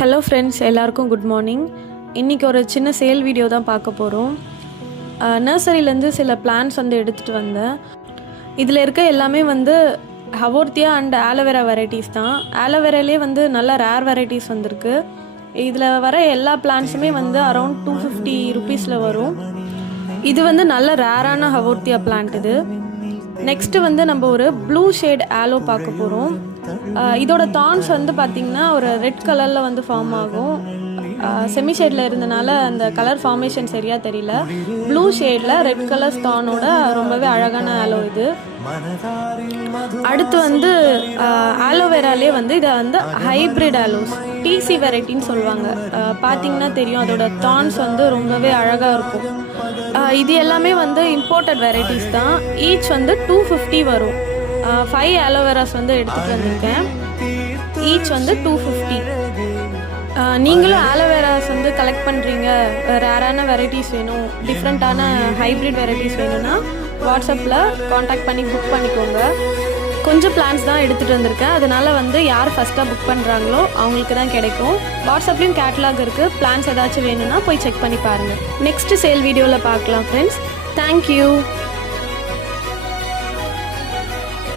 Hello friends, எல்லாருக்கும் good morning. இன்றைக்கி ஒரு சின்ன சேல் வீடியோ தான் பார்க்க போகிறோம். நர்சரியிலேருந்து சில பிளான்ஸ் எடுத்துகிட்டு வந்தேன். இதில் இருக்க எல்லாமே ஹவோர்த்தியா அண்ட் ஆலோவேரா வெரைட்டிஸ் தான். ஆலோவேராலே நல்ல ரேர் வெரைட்டிஸ் வந்திருக்கு. இதில் வர எல்லா பிளான்ஸுமே அரௌண்ட் 250 ருபீஸில் வரும். இது நல்ல ரேரான ஹவோர்த்தியா பிளான்ட். இது நெக்ஸ்ட்டு நம்ம ஒரு ப்ளூ ஷேட் ஆலோ பார்க்க போகிறோம். இதோட தான்ஸ் பார்த்திங்கன்னா ஒரு ரெட் கலரில் ஃபார்ம் ஆகும். செமி ஷேடில் இருந்தனால அந்த கலர் ஃபார்மேஷன் சரியாக தெரியல. ப்ளூ ஷேடில் ரெட் கலர் ஸ்டானோட ரொம்பவே அழகான ஆலோ இது. அடுத்து ஆலோவேராலே இதை ஹைப்ரிட் ஆலோஸ் டிசி வெரைட்டின்னு சொல்லுவாங்க. பார்த்திங்கன்னா தெரியும், அதோட தான்ஸ் ரொம்பவே அழகாக இருக்கும். இது எல்லாமே இம்போர்ட்டட் வெரைட்டிஸ் தான். ஈச் 250 வரும். 5 ஆலோவேராஸ் எடுத்துகிட்டு வந்திருக்கேன். ஈச் 250. நீங்களும் ஆலோவேராஸ் கலெக்ட் பண்ணுறீங்க, ரேரான வெரைட்டிஸ் வேணும், டிஃப்ரெண்ட்டான ஹைப்ரிட் வெரைட்டிஸ் வேணும்னா வாட்ஸ்அப்பில் காண்டாக்ட் பண்ணி புக் பண்ணிக்கோங்க. கொஞ்சம் பிளான்ஸ் தான் எடுத்துகிட்டு வந்திருக்கேன். அதனால் யார் ஃபஸ்ட்டாக புக் பண்ணுறாங்களோ அவங்களுக்கு தான் கிடைக்கும். வாட்ஸ்அப்லேயும் கேட்லாக் இருக்குது. பிளான்ஸ் ஏதாச்சும் வேணும்னா போய் செக் பண்ணி பாருங்கள். நெக்ஸ்ட்டு சேல் வீடியோவில் பார்க்கலாம் ஃப்ரெண்ட்ஸ். தேங்க்யூ.